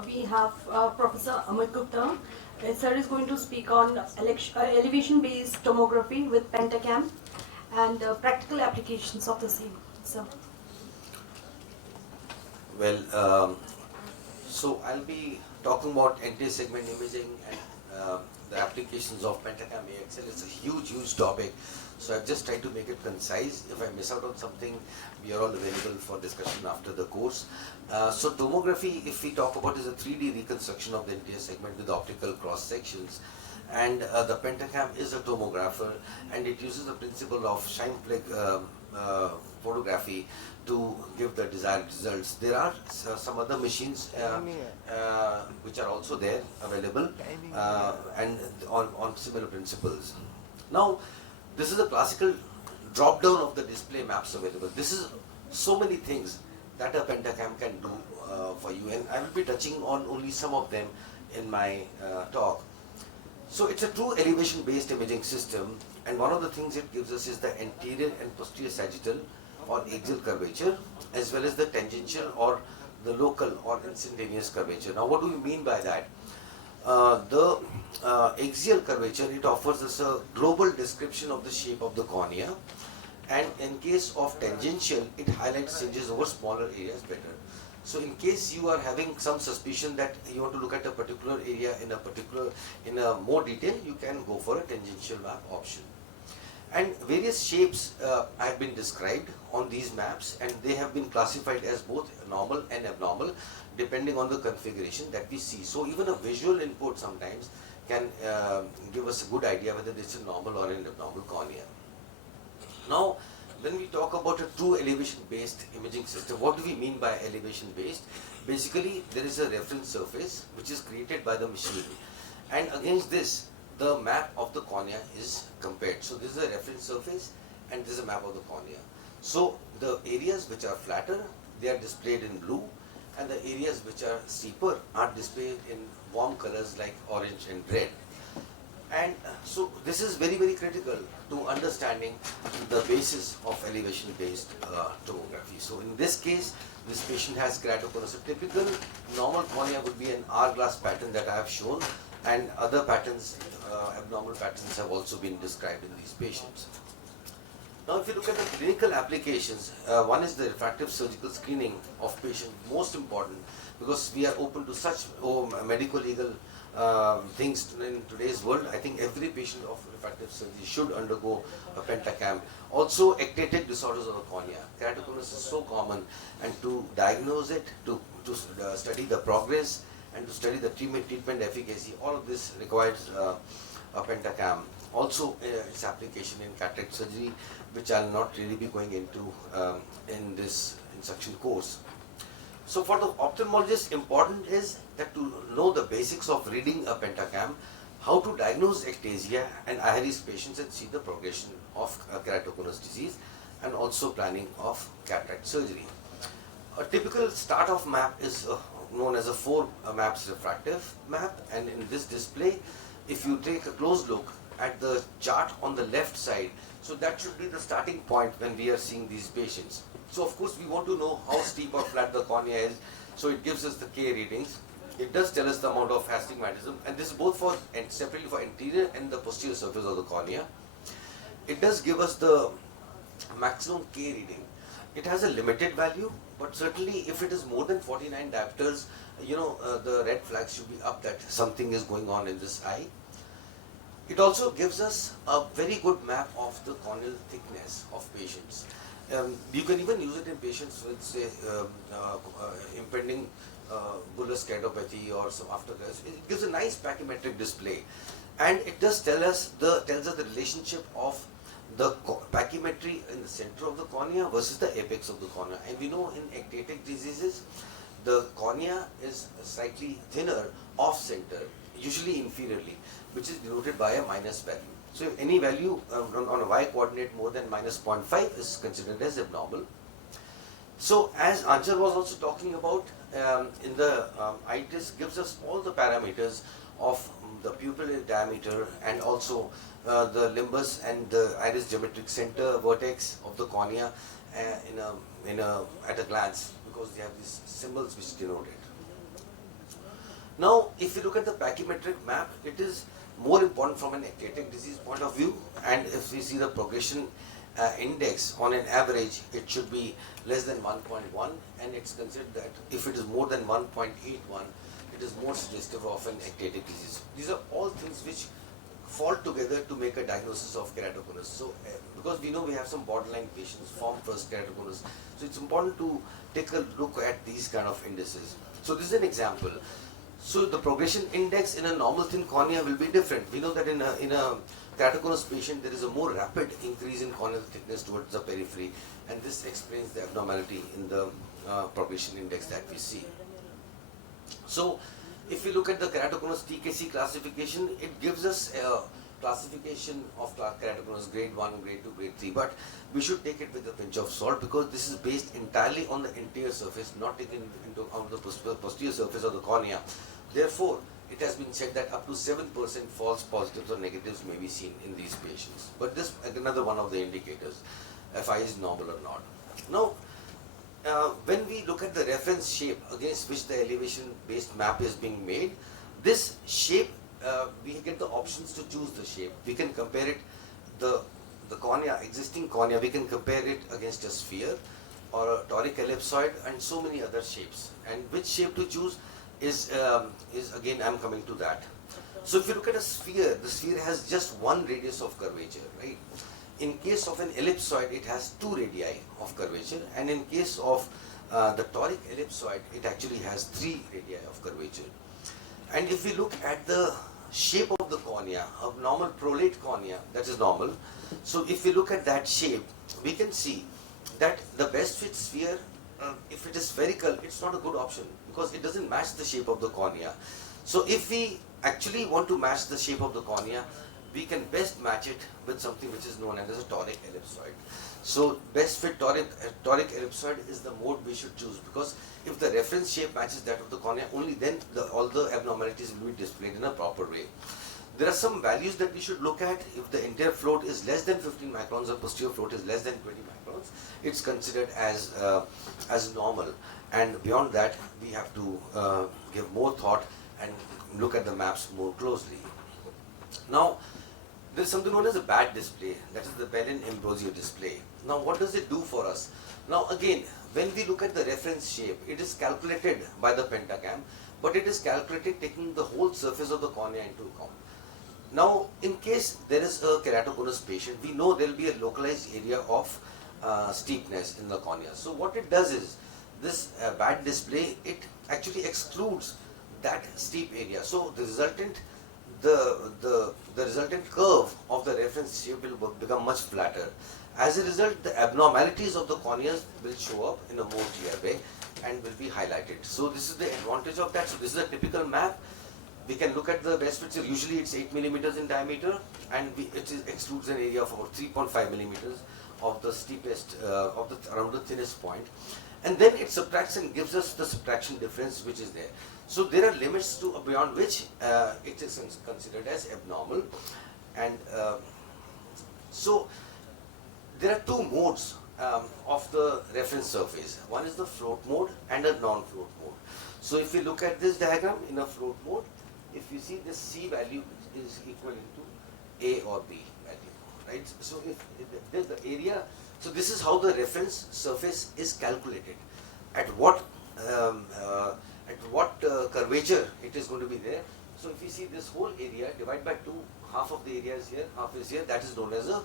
We have Professor Amit Gupta. Sir is going to speak on elevation-based tomography with Pentacam and practical applications of the same. So, Well, so I'll be talking about anti-segment imaging and the applications of Pentacam AXL. It's a huge topic. So I've just tried to make it concise. If I miss out on something, we are all available for discussion after the course. So tomography, if we talk about, is a 3D reconstruction of the entire segment with optical cross sections. And the Pentacam is a tomographer, and it uses the principle of shine plug photography to give the desired results. There are some other machines which are also there available and on similar principles. Now, this is a classical drop down of the display maps available. This is so many things that a Pentacam can do for you, and I will be touching on only some of them in my talk. So it's a true elevation based imaging system, and one of the things it gives us is the anterior and posterior sagittal or axial curvature, as well as the tangential or the local or instantaneous curvature. Now what do we mean by that? The axial curvature, it offers us a global description of the shape of the cornea, and in case of tangential, it highlights changes over smaller areas better. So in case you are having some suspicion that you want to look at a particular area in a more detail, you can go for a tangential map option. And various shapes have been described on these maps, and they have been classified as both normal and abnormal depending on the configuration that we see. So even a visual input sometimes can give us a good idea whether it's a normal or an abnormal cornea. Now, when we talk about a true elevation-based imaging system, what do we mean by elevation-based? Basically, there is a reference surface which is created by the machine, and against this, the map of the cornea is compared. So this is a reference surface, and this is a map of the cornea. So the areas which are flatter, they are displayed in blue, and the areas which are steeper are displayed in warm colors like orange and red. And so this is very critical to understanding the basis of elevation-based tomography. So in this case, this patient has keratoconus. A typical normal cornea would be an hourglass pattern that I have shown, and other patterns, abnormal patterns, have also been described in these patients. Now if you look at the clinical applications, one is the refractive surgical screening of patients, most important, because we are open to such medical legal things in today's world. I think every patient of refractive surgery should undergo a Pentacam. Also, ectatic disorders of the cornea. Keratoconus is so common, and to diagnose it, to study the progress, and to study the treatment efficacy, all of this requires a Pentacam. Also, its application in cataract surgery, which I'll not really be going into in this instruction course. So for the ophthalmologist, important is that to know the basics of reading a Pentacam, how to diagnose ectasia and iris patients and see the progression of keratoconus disease, and also planning of cataract surgery. A typical start of map is known as a 4 maps refractive map, and in this display, if you take a close look at the chart on the left side, so that should be the starting point when we are seeing these patients. So of course we want to know how steep or flat the cornea is, so it gives us the K readings. It does tell us the amount of astigmatism, and this is both for and separately for anterior and the posterior surface of the cornea. It does give us the maximum K reading. It has a limited value, but certainly if it is more than 49 diopters, the red flags should be up that something is going on in this eye. It also gives us a very good map of the corneal thickness of patients. You can even use it in patients with, say, impending bullous keratopathy or some aftercare. It gives a nice pachymetric display, and it does tells us the relationship of the pachymetry in the center of the cornea versus the apex of the cornea. And we know in ectatic diseases, the cornea is slightly thinner off center, usually inferiorly, which is denoted by a minus value. So if any value on a y coordinate more than minus 0.5 is considered as abnormal. So as Anchal was also talking about, in the eye test gives us all the parameters of the pupillary diameter, and also the limbus and the iris geometric center vertex of the cornea at a glance, because they have these symbols which denote it. Now, if you look at the pachymetric map, it is more important from an ectatic disease point of view, and if we see the progression index on an average, it should be less than 1.1, and it's considered that if it is more than 1.81, it is more suggestive of an ectatic disease. These are all things which fall together to make a diagnosis of keratoconus. So, because we know we have some borderline patients form first keratoconus, so it's important to take a look at these kind of indices. So, this is an example. So, the progression index in a normal thin cornea will be different. We know that in a keratoconus patient, there is a more rapid increase in corneal thickness towards the periphery, and this explains the abnormality in the progression index that we see. So, if we look at the keratoconus TKC classification, it gives us a classification of keratoconus grade 1, grade 2, grade 3, but we should take it with a pinch of salt because this is based entirely on the anterior surface, not taken into account the posterior surface of the cornea. Therefore, it has been said that up to 7% false positives or negatives may be seen in these patients. But this is another one of the indicators, FI is normal or not. Now, when we look at the reference shape against which the elevation based map is being made, this shape, we get the options to choose the shape. We can compare it, the cornea, existing cornea, we can compare it against a sphere or a toric ellipsoid and so many other shapes. And which shape to choose is again, I'm coming to that. So if you look at a sphere, the sphere has just one radius of curvature, right? In case of an ellipsoid, it has two radii of curvature, and in case of the toric ellipsoid, it actually has three radii of curvature. And if we look at the shape of the cornea, of normal prolate cornea, that is normal. So if we look at that shape, we can see that the best fit sphere, if it is spherical, it's not a good option because it doesn't match the shape of the cornea. So if we actually want to match the shape of the cornea, we can best match it with something which is known as a toric ellipsoid. So best fit toric ellipsoid is the mode we should choose, because if the reference shape matches that of the cornea, only then all the abnormalities will be displayed in a proper way. There are some values that we should look at. If the anterior float is less than 15 microns or posterior float is less than 20 microns, it's considered as normal, and beyond that we have to give more thought and look at the maps more closely. Now, there is something known as a bad display, that is the Bellin-Ambrosio display. Now, what does it do for us? Now, again, when we look at the reference shape, it is calculated by the Pentacam, but it is calculated taking the whole surface of the cornea into account. Now, in case there is a keratoconus patient, we know there will be a localized area of steepness in the cornea. So, what it does is, this bad display, it actually excludes that steep area. So, the resultant curve of the reference shape will become much flatter. As a result, the abnormalities of the corneas will show up in a more clear way and will be highlighted. So this is the advantage of that. So this is a typical map. We can look at the best fit. Usually it's 8 millimeters in diameter, and it excludes an area of about 3.5 millimeters of the steepest, around the thinnest point. And then it subtracts and gives us the subtraction difference which is there. So there are limits to beyond which it is considered as abnormal. And so there are two modes of the reference surface. One is the float mode and a non-float mode. So if you look at this diagram in a float mode, if you see this C value is equal to A or B value, right? So if the area, so this is how the reference surface is calculated. At what curvature it is going to be there. So if you see this whole area, divide by 2, half of the area is here, half is here, that is known as a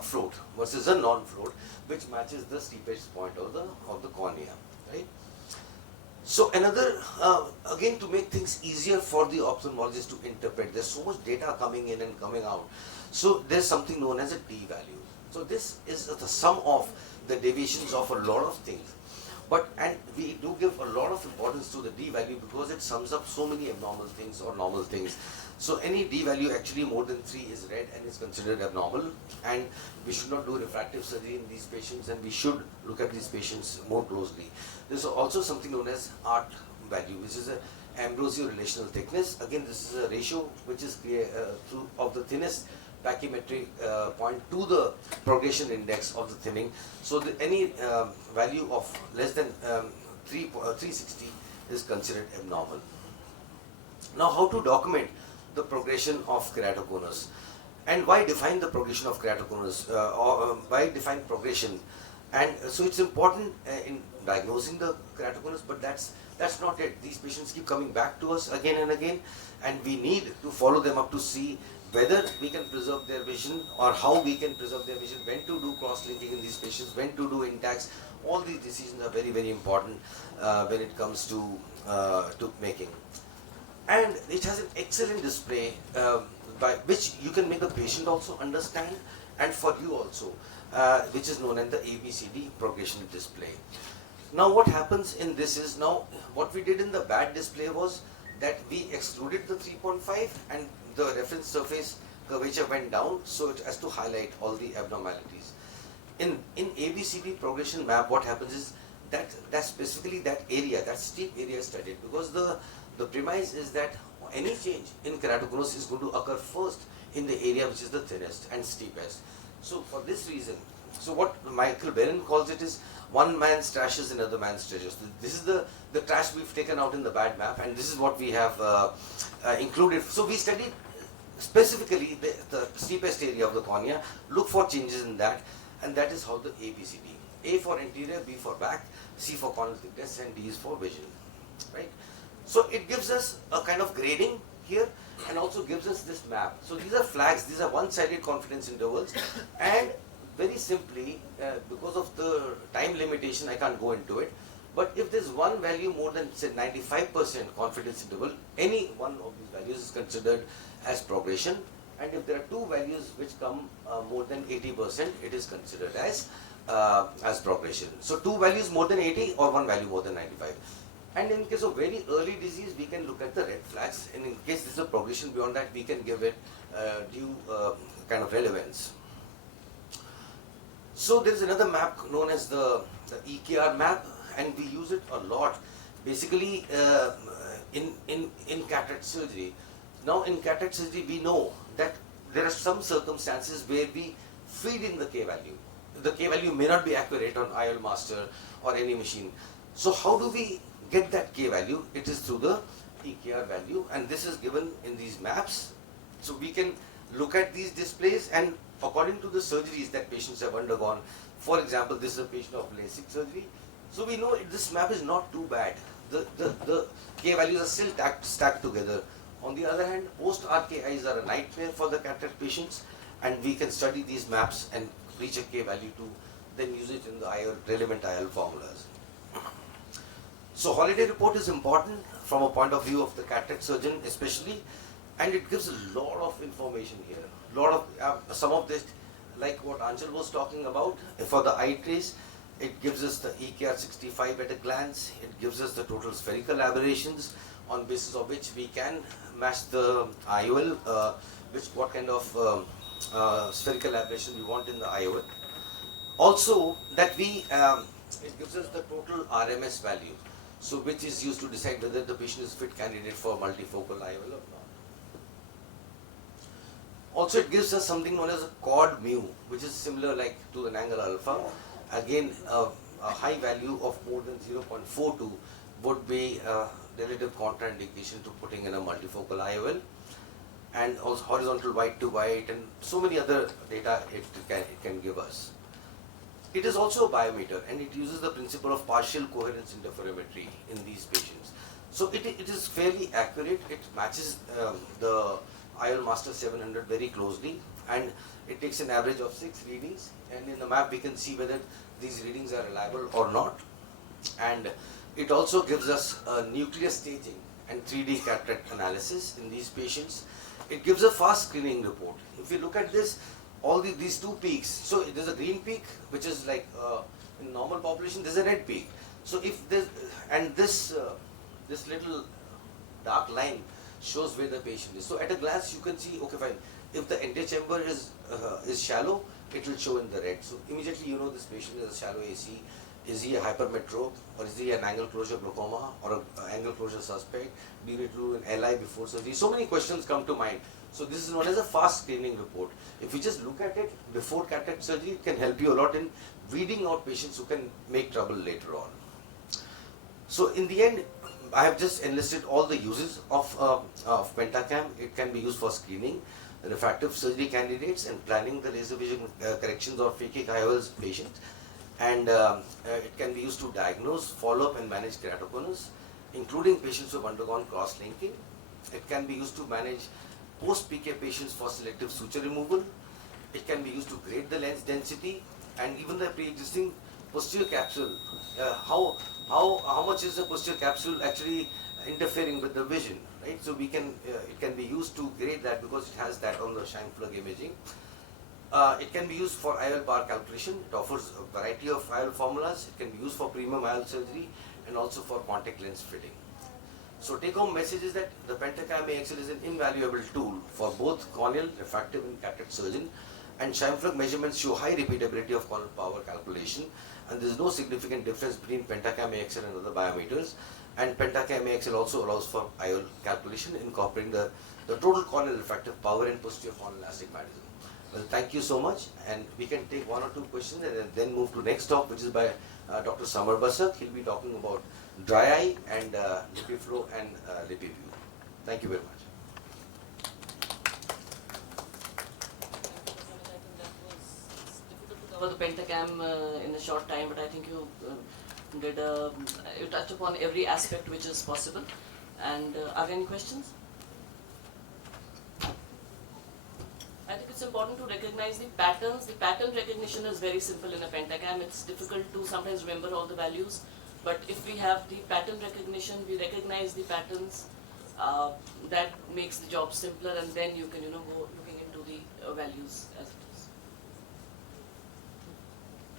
float versus a non-float, which matches the steepest point of the cornea, right? So another, again, to make things easier for the ophthalmologist to interpret, there's so much data coming in and coming out. So there's something known as a D value. So this is the sum of the deviations of a lot of things. And we do give a lot of importance to the D value because it sums up so many abnormal things or normal things. So any D value actually more than 3 is red and is considered abnormal, and we should not do refractive surgery in these patients, and we should look at these patients more closely. There's also something known as ART value, which is an Ambrosio relational thickness. Again, this is a ratio which is of the thinnest pachymetric point to the progression index of the thinning. So any value of less than 360 is considered abnormal. Now, how to document the progression of keratoconus, and why define the progression of keratoconus, or why define progression? And so it's important in diagnosing the keratoconus, but that's not it. These patients keep coming back to us again and again, and we need to follow them up to see whether we can preserve their vision or how we can preserve their vision, when to do cross-linking in these patients, when to do intacts. All these decisions are very, very important when it comes to making. And it has an excellent display by which you can make the patient also understand, and for you also, which is known as the ABCD progression display. Now what happens in this is, now what we did in the bad display was that we excluded the 3.5 and the reference surface curvature went down so as to highlight all the abnormalities. In ABCD progression map, what happens is that specifically that area, that steep area is studied, because the premise is that any change in keratoconus is going to occur first in the area which is the thinnest and steepest. So for this reason, so what Michael Barron calls it is one man's trash is another man's treasure. So this is the trash we've taken out in the bad map, and this is what we have included. So we studied specifically the steepest area of the cornea, look for changes in that, and that is how the ABCD. A for anterior, B for back, C for corneal thickness, and D is for vision, right? So it gives us a kind of grading here, and also gives us this map. So these are flags, these are one-sided confidence intervals, and very simply, because of the time limitation, I can't go into it, but if there's one value more than, say, 95% confidence interval, any one of these values is considered as progression, and if there are two values which come more than 80%, it is considered as progression. So two values more than 80 or one value more than 95. And in case of very early disease, we can look at the red flags, and in case this is a progression beyond that, we can give it due kind of relevance. So there is another map known as the EKR map, and we use it a lot, basically in cataract surgery. Now in cataract surgery, we know that there are some circumstances where we feed in the K value. The K value may not be accurate on IOL master or any machine. So how do we get that K value? It is through the EKR value, and this is given in these maps. So we can look at these displays, and according to the surgeries that patients have undergone, for example, this is a patient of LASIK surgery. So we know this map is not too bad. The K values are still stacked together. On the other hand, post-RKIs are a nightmare for the cataract patients, and we can study these maps and reach a K value to then use it in the relevant IOL formulas. So holiday report is important from a point of view of the cataract surgeon especially, and it gives a lot of information here. Some of this, like what Anchal was talking about, for the eye trace, it gives us the EKR65 at a glance. It gives us the total spherical aberrations, on basis of which we can match the IOL, what kind of spherical aberration we want in the IOL. Also, that it gives us the total RMS value, so which is used to decide whether the patient is fit candidate for multifocal IOL or not. Also, it gives us something known as a chord mu, which is similar like to an angle alpha. Again, a high value of more than 0.42 would be a relative contraindication to putting in a multifocal IOL. And also horizontal white to white, and so many other data it can give us. It is also a biometer, and it uses the principle of partial coherence interferometry in these patients. So it is fairly accurate. It matches the IOL Master 700 very closely, and it takes an average of 6 readings, and in the map we can see whether these readings are reliable or not. And it also gives us a nuclear staging and 3D cataract analysis in these patients. It gives a fast screening report. If you look at this, all these two peaks, so there's a green peak which is like in normal population, there's a red peak. So if there's, and this little dark line shows where the patient is. So at a glance you can see, okay fine, if the antechamber is shallow, it will show in the red. So immediately you know this patient is a shallow AC. Is he a hypermetrope, or is he an angle closure glaucoma, or an angle closure suspect? Do you need to do an LI before surgery? So many questions come to mind. So this is known as a fast screening report. If you just look at it before cataract surgery, it can help you a lot in weeding out patients who can make trouble later on. So in the end, I have just enlisted all the uses of Pentacam. It can be used for screening refractive surgery candidates and planning the laser vision corrections of phakic IOLs patients. And it can be used to diagnose, follow up and manage keratoconus, including patients who have undergone cross-linking. It can be used to manage post-PK patients for selective suture removal. It can be used to grade the lens density and even the pre-existing posterior capsule. How much is the posterior capsule actually interfering with the vision, right? So we can it can be used to grade that because it has that on the shine plug imaging. It can be used for IOL power calculation. It offers a variety of IOL formulas. It can be used for premium IOL surgery and also for contact lens fitting. So take home message is that the Pentacam AXL is an invaluable tool for both corneal, refractive and cataract surgeon, and shine plug measurements show high repeatability of corneal power calculation, and there is no significant difference between Pentacam AXL and other biometers. And Pentacam AXL also allows for IOL calculation, incorporating the total corneal refractive power and posterior corneal astigmatism. Well, thank you so much, and we can take one or two questions and then move to next talk, which is by Dr. Samar Basak. He'll be talking about dry eye and lipiflow and lipiview. Thank you very much. Cover the Pentacam in a short time, but I think you you touched upon every aspect which is possible. And are there any questions? I think it's important to recognize the patterns. The pattern recognition is very simple in a Pentacam. It's difficult to sometimes remember all the values, but if we have the pattern recognition, we recognize the patterns, that makes the job simpler, and then you can go looking into the values as